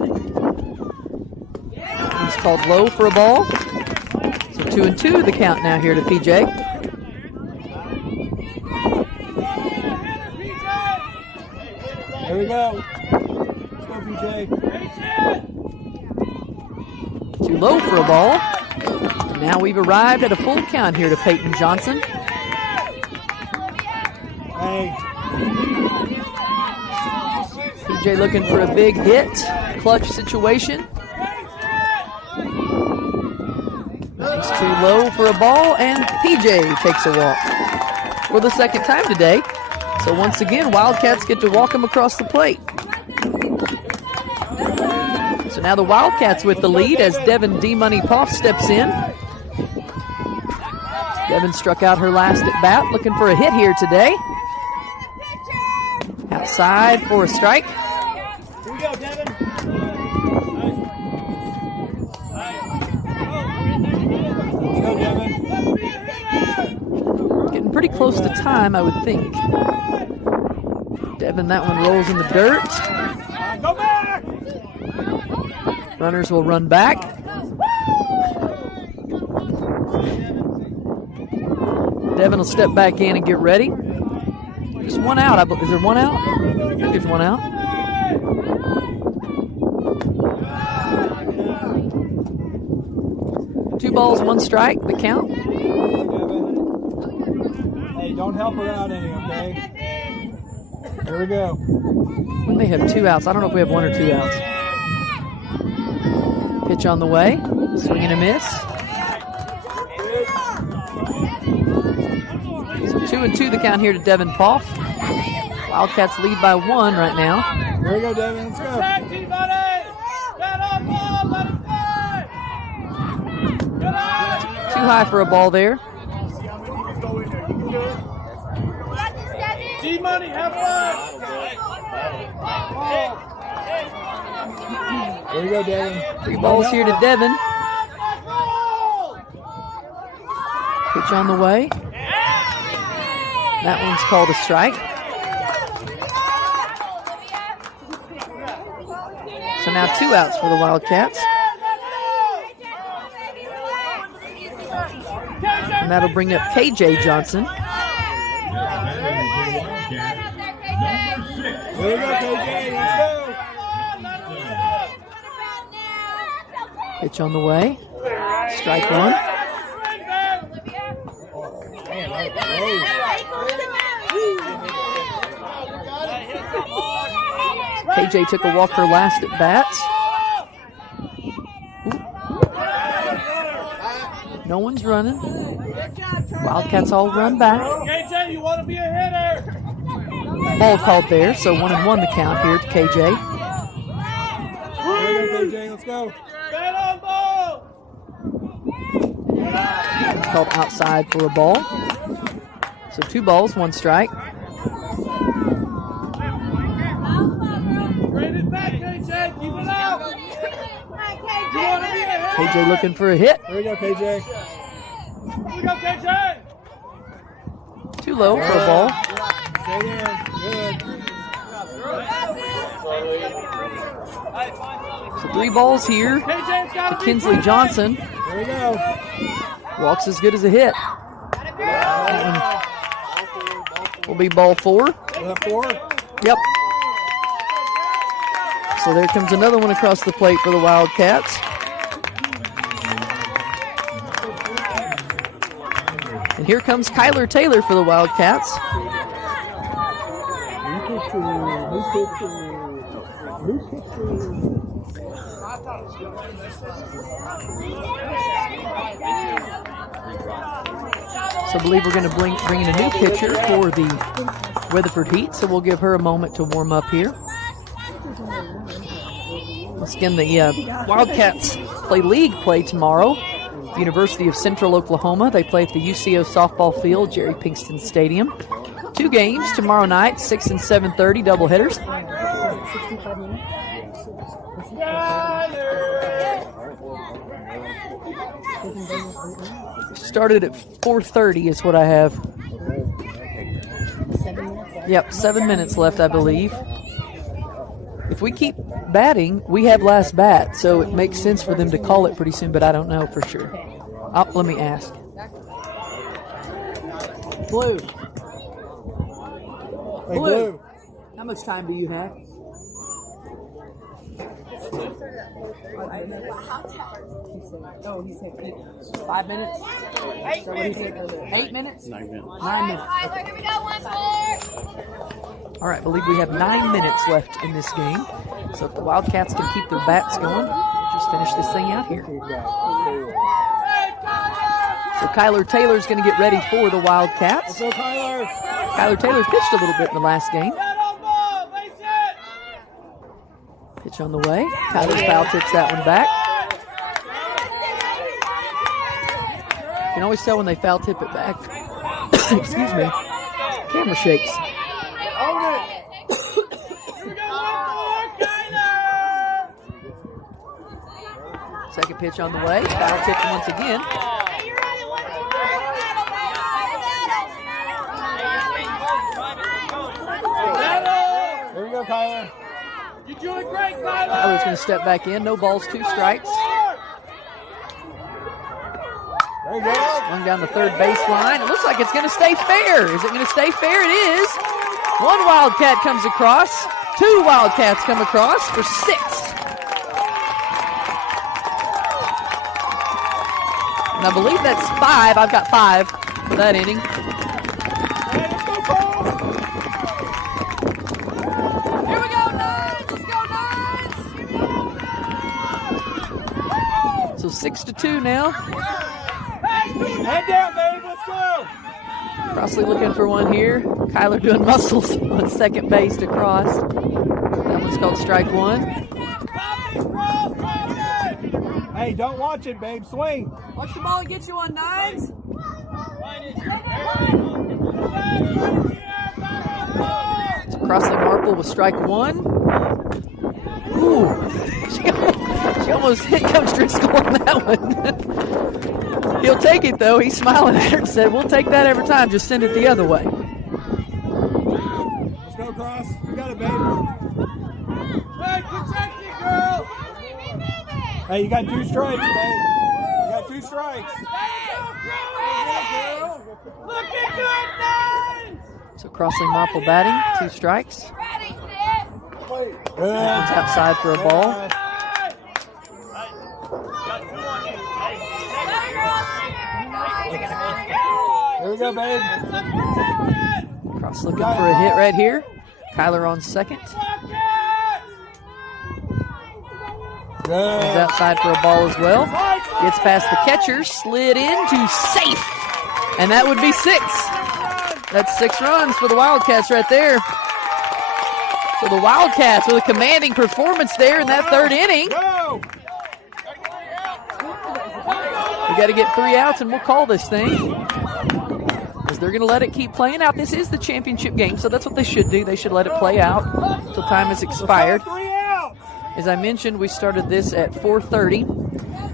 It's called low for a ball. So 2-2 the count now here to PJ. we go. Let's go, PJ. Too low for a ball. Now we've arrived at a full count here to Peyton Johnson. Hey. PJ looking for a big hit. Clutch situation. That's too low for a ball, and PJ takes a walk for the second time today. So once again, Wildcats get to walk him across the plate. So now the Wildcats with the lead as Devin D-Money Poff steps in. Devin struck out her last at bat, looking for a hit here today. Outside for a strike. Here we go, Devin. Let's go, Devin. Getting pretty close to time, I would think. Devin, that one rolls in the dirt. Go back! Runners will run back. Devin will step back in and get ready. Just one out. Is there one out? I think there's one out. Two balls, one strike, the count. Hey, don't help her out any, okay? Here we go. We may have two outs. I don't know if we have one or two outs. Pitch on the way. Swing and a miss. So 2-2 the count here to Devin Poff. Wildcats lead by one right now. Here we go, Devin. Let's go. Too high for a ball there. D-Money, have fun! Here we go, Devin. 3 balls here to Devin. Pitch on the way. That one's called a strike. So now 2 outs for the Wildcats. And that'll bring up KJ Johnson. Here we go, KJ. Let's go. Pitch on the way. Strike one. KJ took a walk her last at bat. No one's running. Wildcats all run back. KJ, you want to be a hitter? Ball called there, so 1-1 the count here to KJ. Here we go, KJ. Let's go. Bat on ball! It's called outside for a ball. So 2 balls, 1 strike. Bring it back, KJ. Keep it out. You want to be a hitter? KJ looking for a hit. Here we go, KJ. Here we go, KJ. Too low for a ball. Stay there. Good. So 3 balls here KJ's got to Kinsley Johnson. Here we go. Walks as good as a hit. That one will be ball 4. Is that 4? Yep. So there comes another one across the plate for the Wildcats. And here comes Kyler Taylor for the Wildcats. So I believe we're going to bring in a new pitcher for the Weatherford Heat, so we'll give her a moment to warm up here. Once again, the Wildcats play league play tomorrow. The University of Central Oklahoma. They play at the UCO softball field, Jerry Pinkston Stadium. 2 games tomorrow night, 6 and 7:30 doubleheaders. Started at 4:30 is what I have. Yep, 7 minutes left, I believe. If we keep batting, we have last bat, so it makes sense for them to call it pretty soon, but I don't know for sure. Let me ask. Blue. Hey, Blue. How much time do you have? He said 5 minutes? 8 minutes? 9 minutes. 9 minutes. Tyler, here we go, one more. All right, I believe we have 9 minutes left in this game. So if the Wildcats can keep their bats going, just finish this thing out here. So Kyler Taylor's going to get ready for the Wildcats. Let's go, Kyler. Kyler Taylor pitched a little bit in the last game. Pitch on the way. Kyler foul tips that one back. You can always tell when they foul tip it back. Excuse me. Camera shakes. Second pitch on the way. Foul tipped once again. There you go, Kyler. You're doing great, Kyler. Kyler's going to step back in. No balls, 2 strikes. There you go. Swung down the third baseline. It looks like it's going to stay fair. Is it going to stay fair? It is. 1 Wildcat comes across. 2 Wildcats come across for 6. And I believe that's 5. I've got 5 for that inning. Hey, let's go, Paul. Here we go, Nines. Let's go, Nines. So 6-2 now. Head down, babe. Let's go. Crossley looking for one here. Kyler doing muscles on second base to cross. That one's called strike 1. Hey, don't watch it, babe. Swing. Watch the ball get you on Nines. So Crossley Marple with strike 1. Ooh. She almost hit Coach Driscoll on that one. He'll take it, though. He's smiling at her and said, we'll take that every time. Just send it the other way. Let's go, Cross. You got it, babe. Hey, protect it, girl. Hey, you got 2 strikes, babe. You got 2 strikes. Looking good, Nines. So Crossley Marple batting, 2 strikes. Ready, sis. That one's outside for a ball. There we go, babe. Cross looking for a hit right here. Kyler on second. Good. He's outside for a ball as well. Gets past the catcher, slid into safe. And that would be 6. That's 6 runs for the Wildcats right there. So the Wildcats with a commanding performance there in that 3rd inning. Go. We got to get 3 outs and we'll call this thing. Because they're going to let it keep playing out. This is the championship game, so that's what they should do. They should let it play out until time has expired. 3 outs. As I mentioned, we started this at 4:30,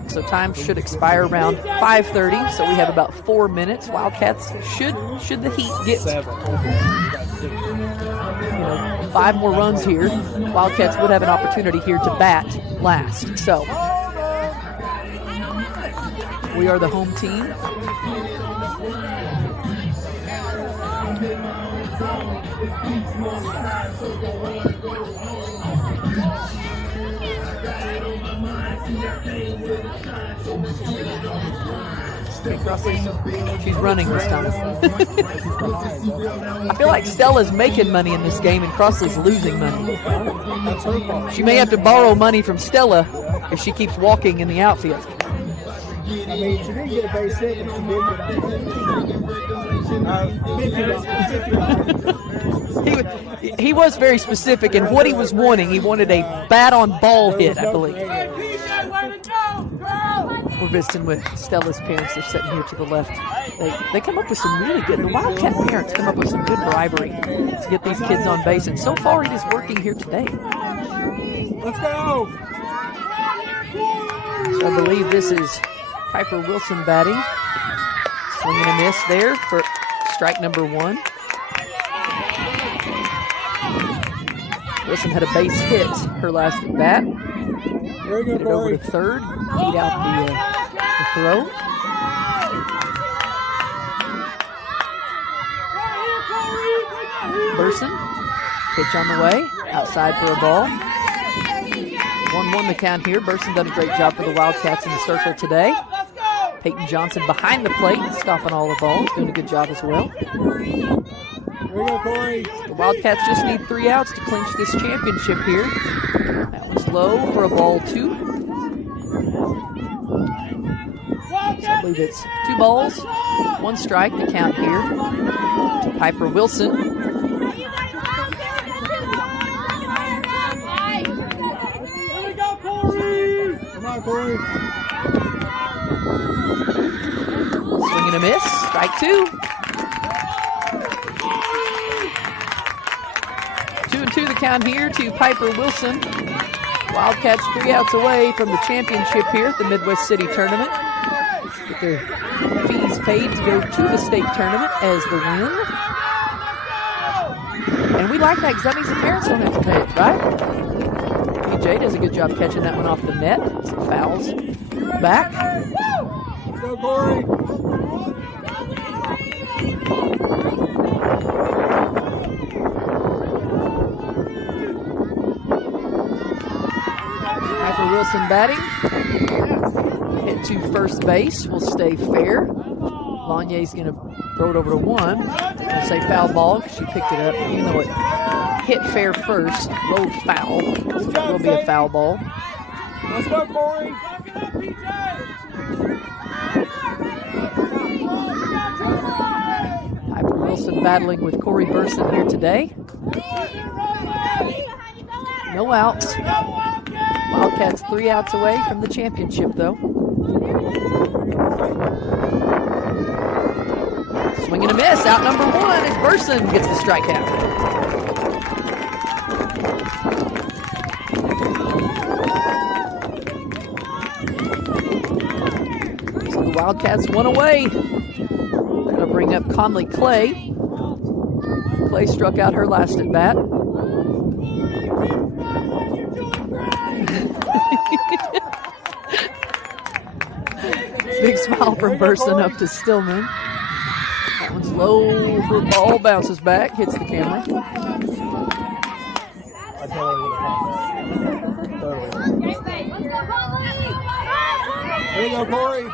so time should expire around 5:30. So we have about 4 minutes. Wildcats should the Heat get 5 more runs here, Wildcats would have an opportunity here to bat last. So we are the home team. She's running this time. I feel like Stella's making money in this game and Crossley's losing money. She may have to borrow money from Stella if she keeps walking in the outfield. I mean, she didn't get a base hit, but she did get He was very specific in what he was wanting. He wanted a bat-on-ball hit, I believe. We're visiting with Stella's parents. They're sitting here to the left. They come up with some really good, the Wildcat parents come up with some good bribery to get these kids on base, and so far it is working here today. Let's go! So I believe this is Piper Wilson batting. Swing and a miss there for strike number 1. Wilson had a base hit her last at bat. There you Get it go, over to third. Beat out the throw. Burson. Pitch on the way. Outside for a ball. 1-1 the count here. Burson done a great job for the Wildcats in the circle today. Let's go. Peyton Johnson behind the plate, stopping all the balls, doing a good job as well. Here we go, Corey. The Wildcats just need 3 outs to clinch this championship here. That one's low for a ball 2. So I believe it's 2 balls, 1 strike, the count here to Piper Wilson. Here we go, Corey. Come on, Corey. Swing and a miss, strike 2. 2-2 the count here to Piper Wilson. Wildcats 3 outs away from the championship here at the Midwest City Tournament. Get their fees paid to go to the state tournament as the win. And we like that because that means the parents don't have to pay it, right? PJ does a good job catching that one off the net. Some fouls back. Let's go, Corey. Piper Wilson batting. Hit to first base. Will stay fair. Lanier's going to throw it over to 1. We'll say foul ball because she picked it up. Even though it hit fair first, rolled foul. So it will be a foul ball. Let's go, Corey. Piper Wilson battling with Corey Burson here today. No outs. Wildcats 3 outs away from the championship, though. Swing and a miss. Out number 1 as Burson gets the strikeout. So the Wildcats 1 away. That'll bring up Conley Clay. Clay struck out her last at bat. Big smile from Burson up to Stillman. That one's low for a ball, bounces back, hits the camera. I totally would have thought that. Here we go, Corey.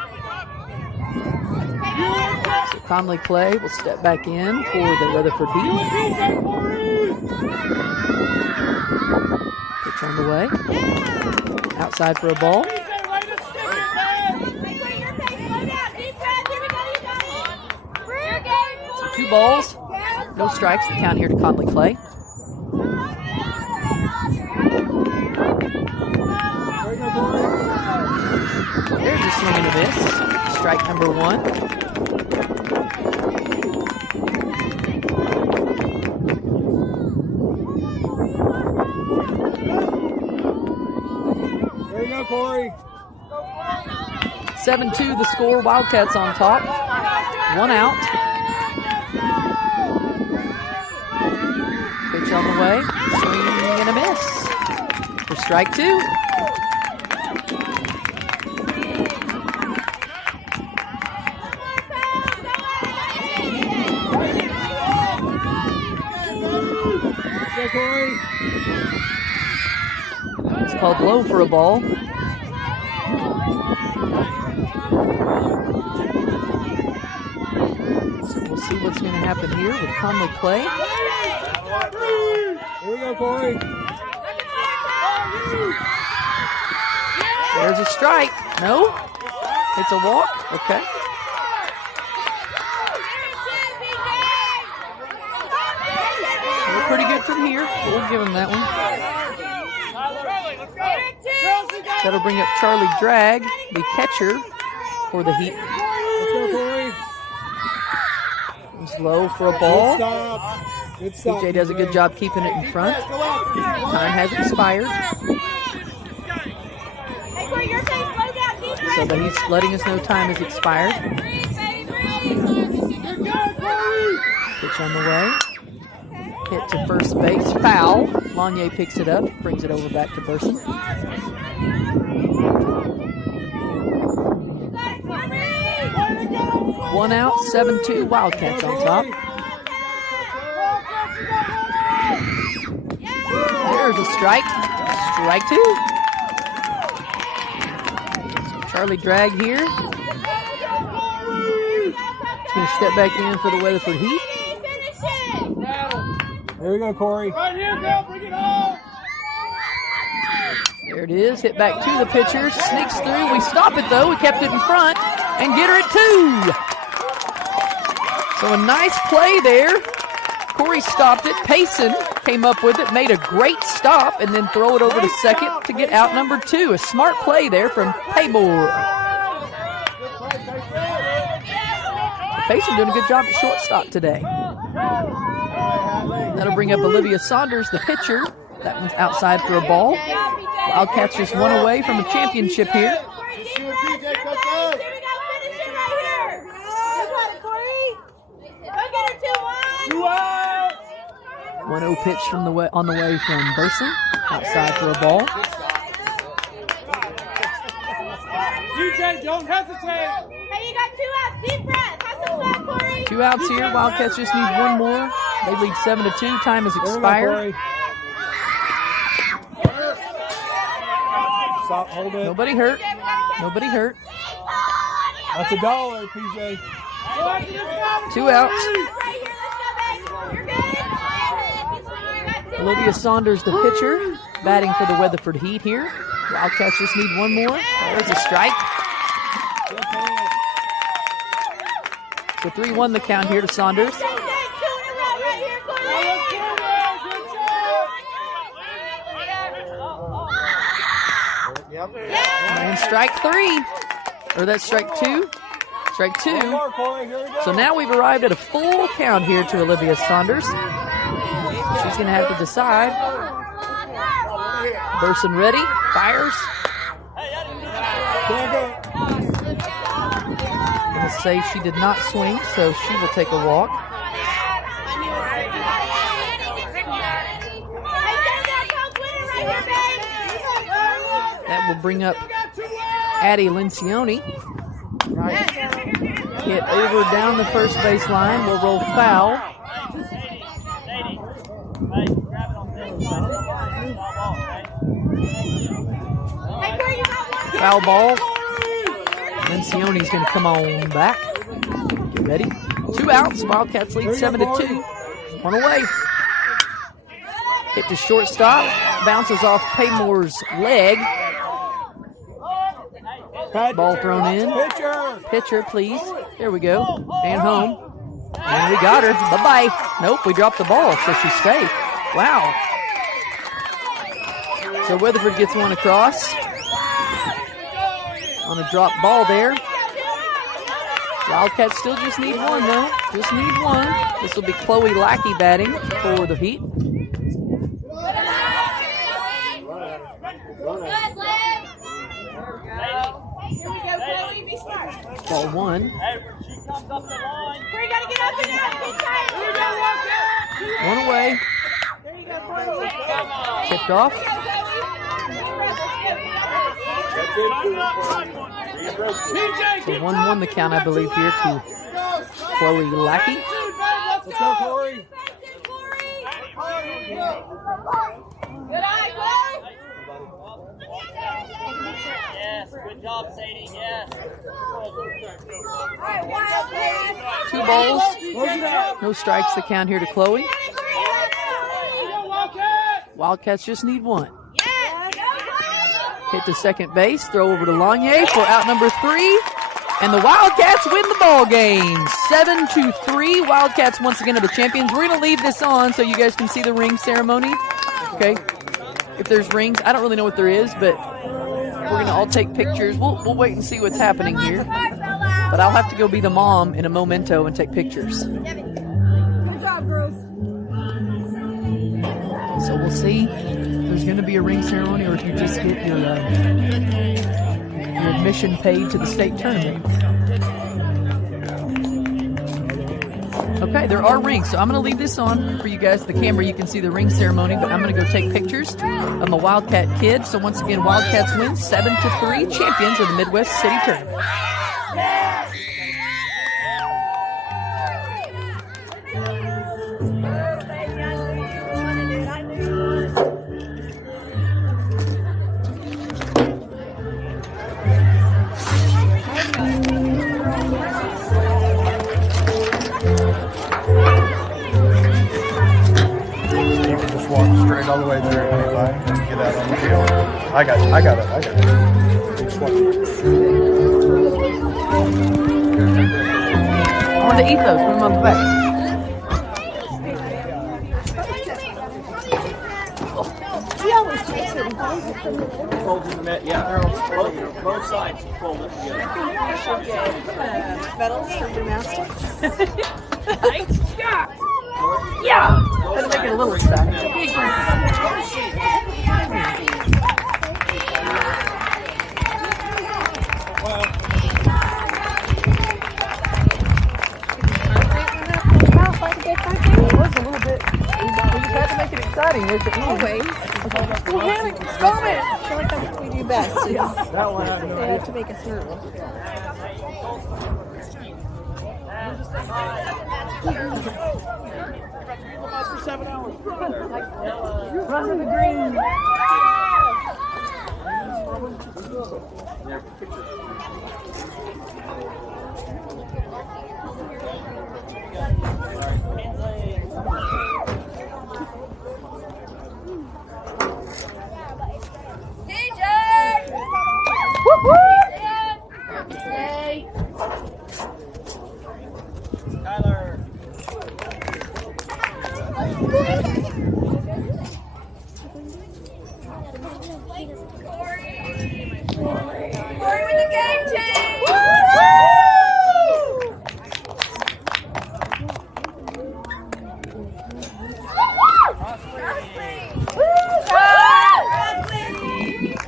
So Conley Clay will step back in for the Weatherford Heat. Pitch on the way. Outside for a ball. So 2 balls, no strikes. The count here to Conley Clay. Here we go, Corey. There's a swing and a miss. Strike number 1. There you go, Corey. 7-2 the score. Wildcats on top. 1 out. Pitch on the way. Swing and a miss. For strike 2. Let's go, Corey. It's called low for a ball. So we'll see what's going to happen here with Conley Clay. Here we go, Corey. There's a strike. No? It's a walk? Okay. They're pretty good from here. We'll give him that one. That'll bring up Charlie Dragg, the catcher for the Heat. Let's go, Corey. It's low for a ball. Good stop. Good stop. PJ does a good job keeping it in front. Time has expired. So that he's letting us know time has expired. Pitch on the way. Hit to first base. Foul. Lanier picks it up. Brings it over back to Burson. 1 out, 7-2. Wildcats on top. There's a strike. Strike 2. Charlie drag here. He's going to step back in for the Weatherford Heat. Finish it. There we go, Corey. Right here, girl, bring it home. There it is. Hit back to the pitcher. Sneaks through. We stop it, though. We kept it in front and get her at 2. So a nice play there. Corey stopped it. Payson came up with it, made a great stop, and then throw it over to second to get out number 2. A smart play there from Paymore. Payson doing a good job at shortstop today. That'll bring up Olivia Saunders, the pitcher. That one's outside for a ball. Wildcats just one away from a championship here. Here we go. Finish it right here. You got it, Corey. Go get her 2-1. 1-0 pitch from on the way from Burson. Outside for a ball. DJ, don't hesitate. Hey, you got 2 outs. Deep breath. Have some fun, Corey. 2 outs here. Wildcats just need one more. They lead 7-2. Time has expired. Stop, hold it. Nobody hurt. Nobody hurt. That's $1, PJ. 2 outs. Right here. Let's go, babe. You're good. Olivia Saunders, the pitcher, batting for the Weatherford Heat here. Wildcats just need one more. There's a strike. So 3-1 the count here to Saunders. And strike 3. Or that's strike 2. Strike 2. So now we've arrived at a full count here to Olivia Saunders. She's going to have to decide. Burson ready. Fires. Going to say she did not swing, so she will take a walk. That will bring up Addie Lencioni. Hit over down the first base line. Will roll foul. Foul ball. Lencioni's going to come on back. Get ready. 2 outs. Wildcats lead 7-2. 1 away. Hit to shortstop. Bounces off Paymore's leg. Ball thrown in. Pitcher, please. There we go. And home. And we got her. Bye-bye. Nope, we dropped the ball, so she's safe. Wow. So Weatherford gets one across. On a drop ball there. Wildcats still just need one, though. Just need one. This will be Chloe Lackey batting for the Heat. Ball 1. One away. Tipped off. So 1-1 the count, I believe, here to Chloe Lackey. Let's go, Corey. Good eye, Corey. Yes, good job, Sadie. Yes. 2 balls. No strikes the count here to Chloe. Wildcats just need one. Hit to second base. Throw over to Lanier for out number 3. And the Wildcats win the ball game. 7-3. Wildcats once again are the champions. We're going to leave this on so you guys can see the ring ceremony. Okay. If there's rings, I don't really know what there is, but we're going to all take pictures. We'll wait and see what's happening here. But I'll have to go be the mom in a memento and take pictures. Good job, girls. So we'll see if there's going to be a ring ceremony or if you just get your admission paid to the state tournament. Okay, there are rings, so I'm going to leave this on for you guys. The camera, you can see the ring ceremony, but I'm going to go take pictures of my Wildcat kids. So once again, Wildcats win 7-3, champions of the Midwest City Tournament. walk straight all the way through 25 and get out on the field. I got it. Just walk. I want to eat those. Put them on the back. Yeah, both sides. Fold it together. Medals for gymnastics. Yeah. Gotta make it a little exciting. It was a little bit. We just had to make it exciting. Always. I feel like that's what we do best. They have to make us nervous. Run to the green. Tyler. Corey with the game change!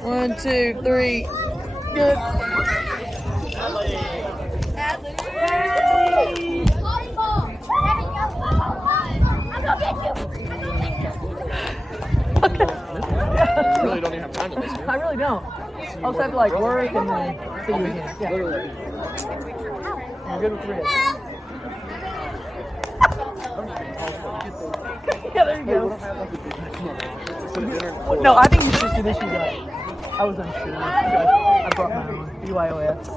One, two, three. Good. Really don't even have time to listen. I really don't. I'll just have to like work and then see you again. Yeah. I'm good with Riz. Yeah, there you go. No, I think you should do this. You got. I was unsure. I brought my own BYOS.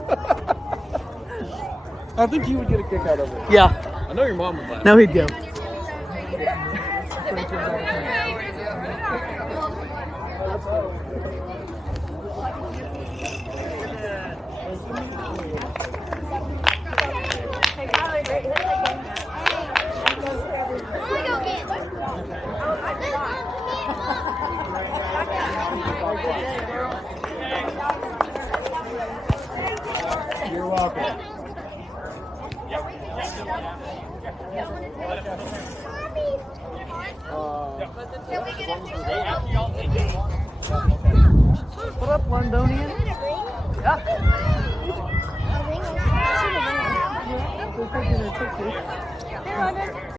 I think you would get a kick out of it. Yeah. I know your mom would laugh. No, he'd go. You're welcome. What up, Londonian? Yeah. We're taking a picture.